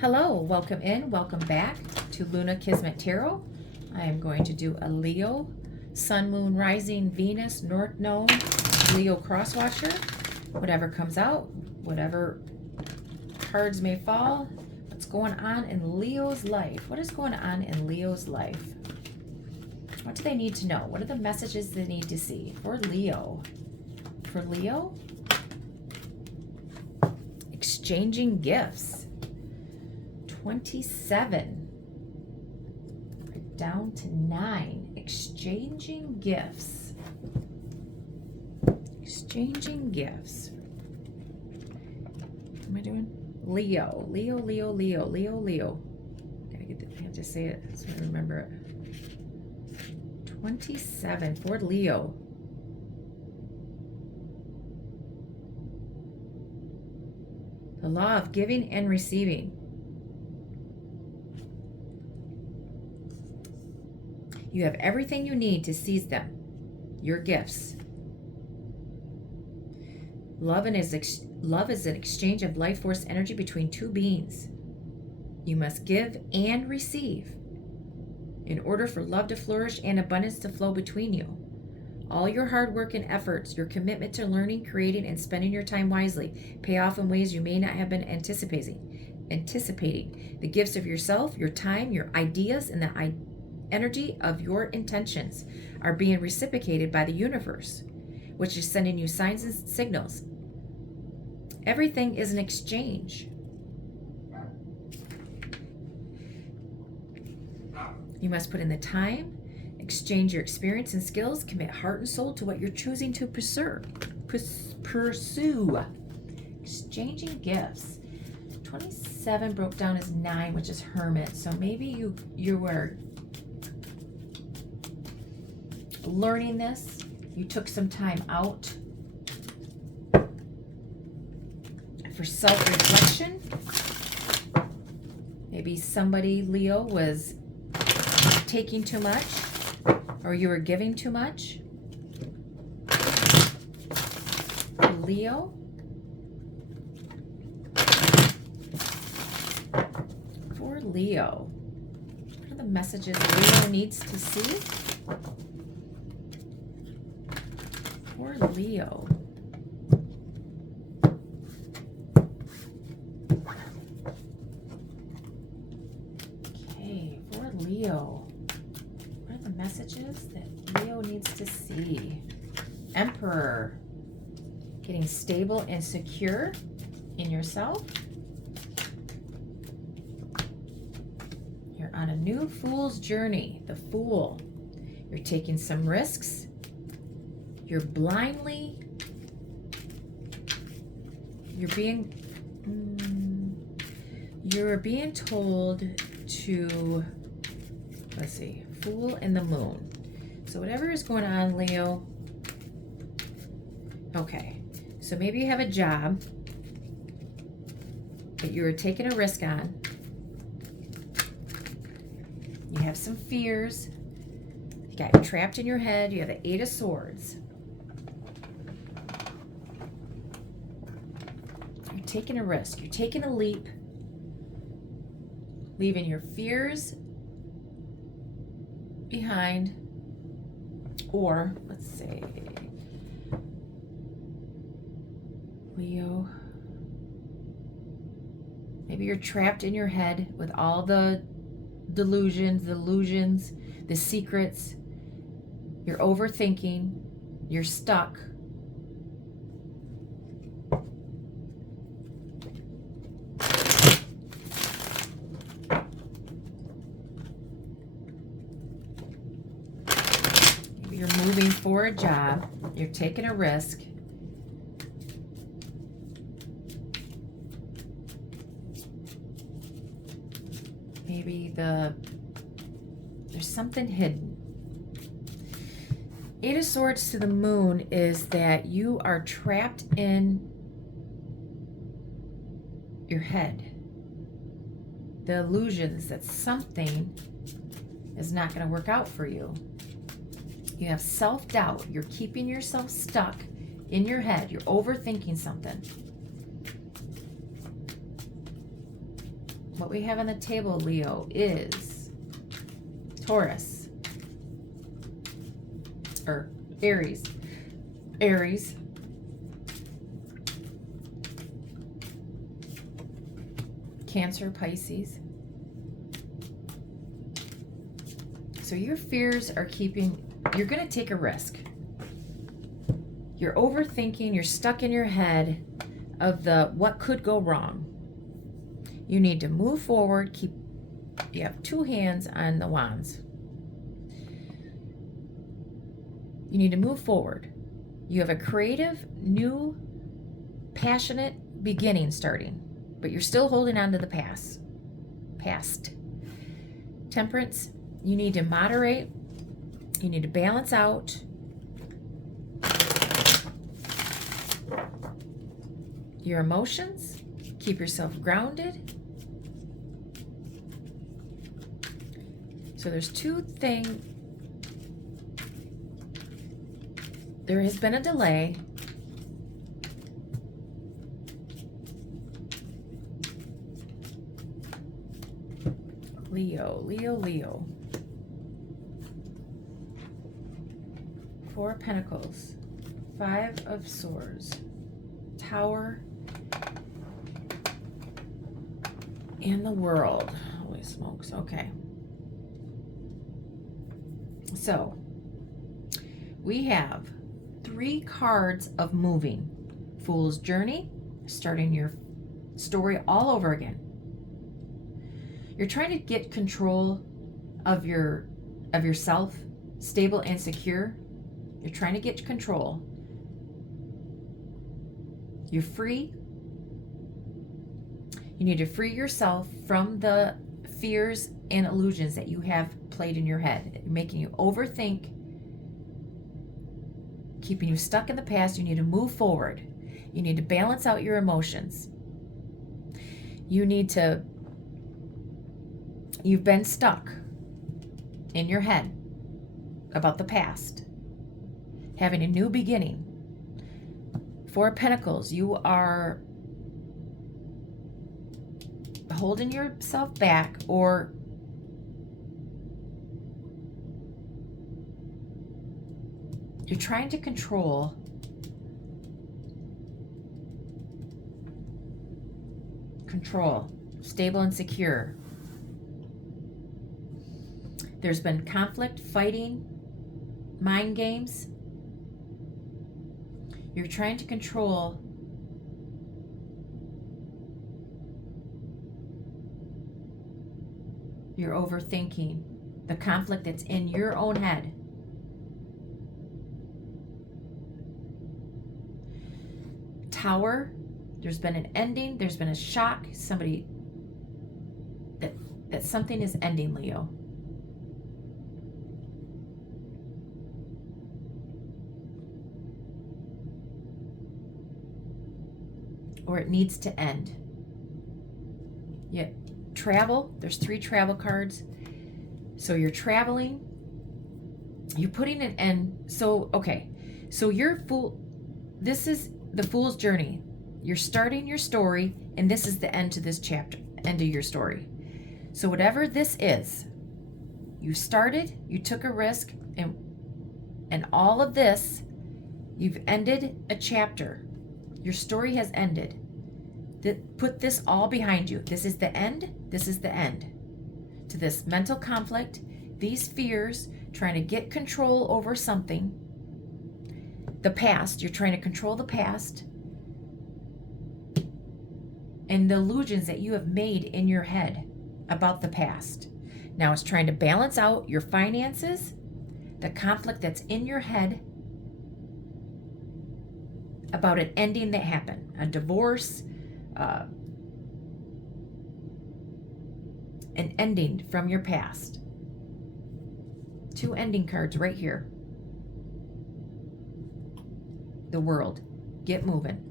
Hello, welcome in, welcome back to Luna Kismet Tarot. I am going to do a Leo, Sun, Moon, Rising, Venus, North Node, Leo crosswatcher. Whatever comes out, whatever cards may fall. What's going on in Leo's life? What is going on in Leo's life? What do they need to know? What are the messages they need to see for Leo? For Leo, exchanging gifts. 27 down to 9. Exchanging gifts. Exchanging gifts. What am I doing? Leo. Leo. Gotta get the, I have to say it so I remember it. 27 for Leo. The law of giving and receiving. You have everything you need to seize them, your gifts. Love is an exchange of life force energy between two beings. You must give and receive in order for love to flourish and abundance to flow between you. All your hard work and efforts, your commitment to learning, creating, and spending your time wisely pay off in ways you may not have been anticipating. The gifts of yourself, your time, your ideas, and the energy of your intentions are being reciprocated by the universe, which is sending you signs and signals. Everything is an exchange. You must put in the time, exchange your experience and skills, commit heart and soul to what you're choosing to pursue. Exchanging gifts. 27 broke down as 9, which is Hermit. So maybe you were learning this. You took some time out for self-reflection. Maybe somebody, Leo, was taking too much, or you were giving too much. Leo. For Leo. What are the messages Leo needs to see? For Leo. Okay, for Leo. What are the messages that Leo needs to see? Emperor. Getting stable and secure in yourself. You're on a new fool's journey. The Fool. You're taking some risks. You're being told to, let's see, Fool and the Moon. So whatever is going on, Leo. Okay, so maybe you have a job that you were taking a risk on. You have some fears. You got trapped in your head. You have the 8 of Swords. Taking a risk, you're taking a leap, leaving your fears behind, or let's say, Leo, maybe you're trapped in your head with all the delusions, the secrets. You're overthinking, you're stuck. You're moving for a job. You're taking a risk. Maybe there's something hidden. 8 of Swords to the Moon is that you are trapped in your head. The illusions that something is not going to work out for you. You have self-doubt. You're keeping yourself stuck in your head. You're overthinking something. what we have on the table, Leo, is Taurus, or Aries, Cancer, Pisces. So your fears are you're going to take a risk. You're overthinking, you're stuck in your head of what could go wrong. You need to move forward, you have 2 hands on the wands. You need to move forward. You have a creative, new, passionate beginning starting, but you're still holding on to the past. Temperance, you need to moderate. You need to balance out. Your emotions. Keep yourself grounded. So there's 2 things. There has been a delay. Leo. 4 of Pentacles, 5 of Swords, Tower, and the World. Holy smokes. Okay. So, we have 3 cards of moving. Fool's Journey, starting your story all over again. You're trying to get control of yourself, stable and secure. You're trying to get control. You're free. You need to free yourself from the fears and illusions that you have played in your head, making you overthink, keeping you stuck in the past. You need to move forward. You need to balance out your emotions. You've been stuck in your head about the past, having a new beginning. 4 of Pentacles, you are holding yourself back, or you're trying to control stable and secure. There's been conflict, fighting, mind games. You're trying to control your overthinking, the conflict that's in your own head. Tower, there's been an ending, there's been a shock, that something is ending, Leo. Or it needs to end. Yet travel, there's 3 travel cards. So you're traveling, you're putting an end. So, okay, so this is the Fool's Journey. You're starting your story, and this is the end to this chapter, end of your story. So whatever this is, you started, you took a risk, and all of this, you've ended a chapter. Your story has ended. Put this all behind you. This is the end. This is the end to this mental conflict, these fears, trying to get control over something. The past, you're trying to control the past. And the illusions that you have made in your head about the past. Now it's trying to balance out your finances, the conflict that's in your head about an ending that happened, a divorce, an ending from your past. 2 ending cards right here. The World. Get moving.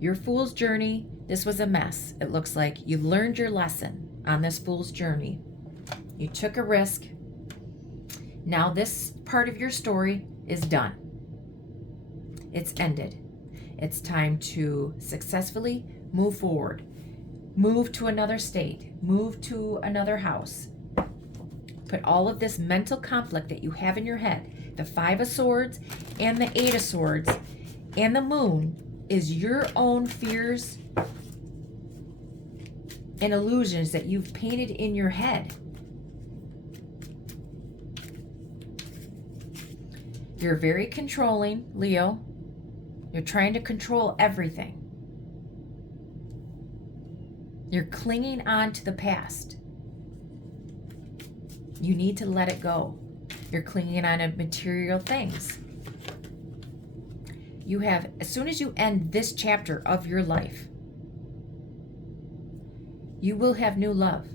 Your Fool's Journey, this was a mess. It looks like you've learned your lesson on this Fool's Journey. You took a risk. Now this part of your story is done. It's ended. It's time to successfully move forward. Move to another state. Move to another house. Put all of this mental conflict that you have in your head, the 5 of Swords and the 8 of Swords and the Moon, is your own fears and illusions that you've painted in your head. You're very controlling, Leo. You're trying to control everything. You're clinging on to the past. You need to let it go. You're clinging on to material things. You have, as soon as you end this chapter of your life, you will have new love.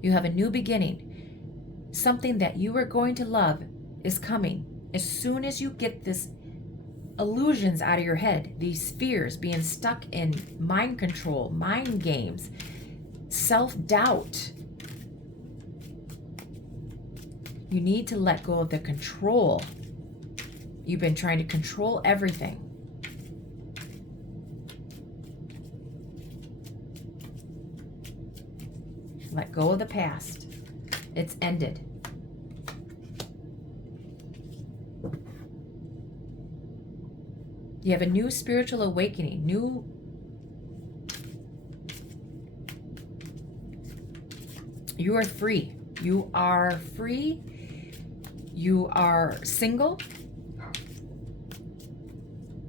You have a new beginning. Something that you are going to love is coming. As soon as you get this illusions out of your head, these fears, being stuck in mind control, mind games, self-doubt, you need to let go of the control. You've been trying to control everything. Let go of the past. It's ended. You have a new spiritual awakening, you are free. You are free. You are single.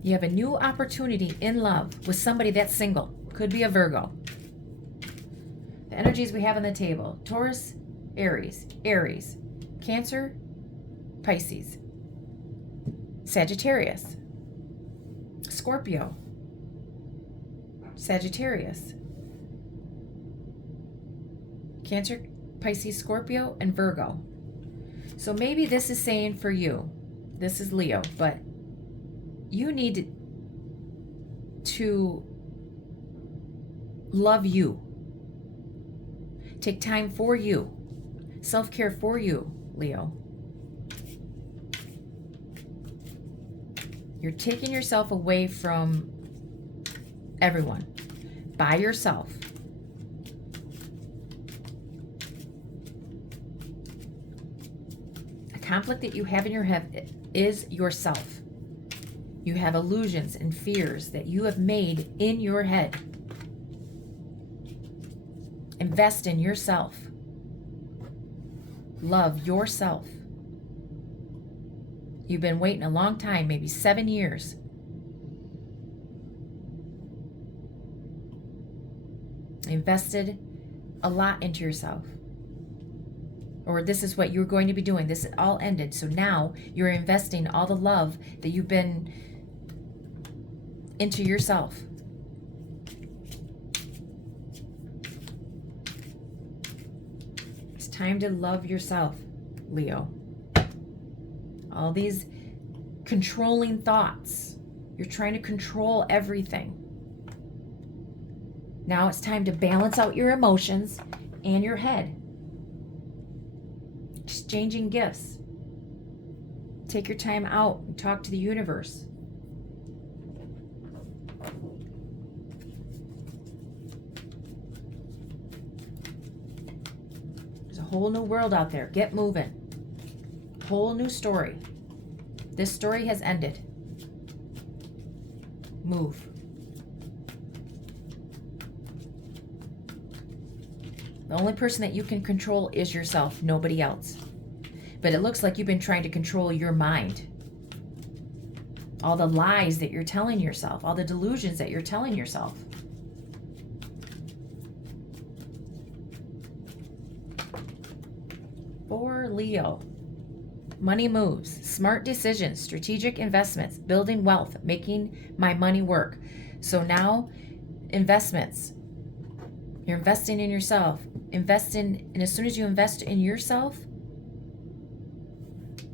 You have a new opportunity in love with somebody that's single. Could be a Virgo. The energies we have on the table: Taurus, Aries, Cancer, Pisces, Sagittarius, Scorpio, Sagittarius, Cancer, Pisces, Scorpio, and Virgo. So maybe this is saying for you, this is Leo, but you need to love you. Take time for you. Self-care for you, Leo. You're taking yourself away from everyone. By yourself. A conflict that you have in your head is yourself. You have illusions and fears that you have made in your head. Invest in yourself. Love yourself. You've been waiting a long time, maybe 7 years. Invested a lot into yourself. Or this is what you're going to be doing. This all ended. So now you're investing all the love that you've been into yourself. It's time to love yourself, Leo. All these controlling thoughts. You're trying to control everything. Now it's time to balance out your emotions and your head. Exchanging gifts. Take your time out and talk to the universe. There's a whole new world out there. Get moving. Whole new story. This story has ended. Move. The only person that you can control is yourself, nobody else. But it looks like you've been trying to control your mind. All the lies that you're telling yourself, all the delusions that you're telling yourself. For Leo, money moves, smart decisions, strategic investments, building wealth, making my money work. So now, investments. You're investing in yourself. And as soon as you invest in yourself,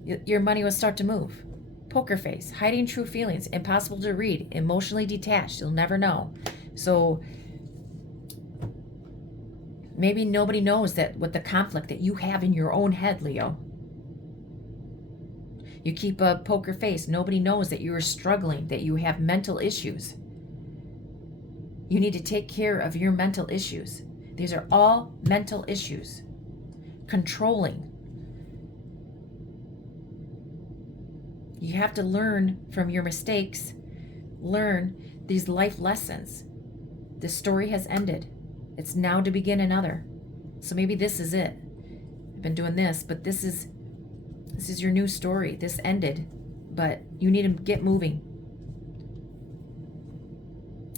your money will start to move. Poker face, hiding true feelings, impossible to read, emotionally detached, you'll never know. So maybe nobody knows that with the conflict that you have in your own head, Leo. You keep a poker face. Nobody knows that you're struggling, that you have mental issues. You need to take care of your mental issues. These are all mental issues. Controlling. You have to learn from your mistakes, learn these life lessons. This story has ended. It's now to begin another. So maybe this is it. I've been doing this, but this is your new story. This ended, but you need to get moving.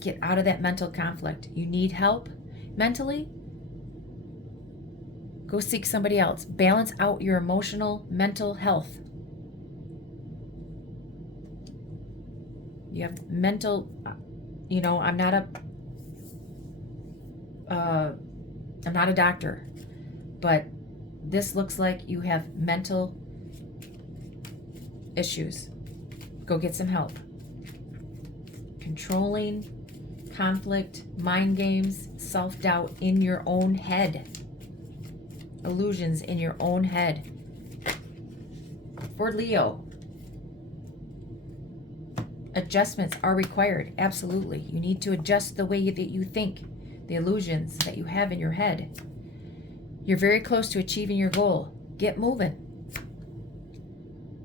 Get out of that mental conflict. You need help mentally? Go seek somebody else. Balance out your emotional, mental health. You have mental, I'm not a doctor, but this looks like you have mental issues. Go get some help. Controlling, conflict, mind games, self-doubt in your own head. Illusions in your own head. For Leo, adjustments are required. Absolutely. You need to adjust the way that you think, the illusions that you have in your head. You're very close to achieving your goal. Get moving.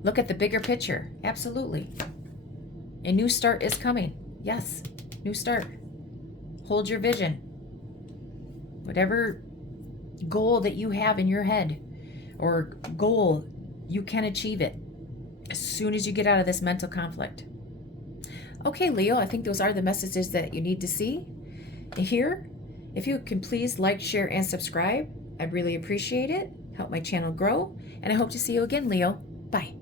Look at the bigger picture. Absolutely. A new start is coming. Yes, new start. Hold your vision. Whatever goal that you have in your head or goal, you can achieve it as soon as you get out of this mental conflict. Okay, Leo, I think those are the messages that you need to see here. If you can please like, share, and subscribe, I'd really appreciate it. Help my channel grow. And I hope to see you again, Leo. Bye.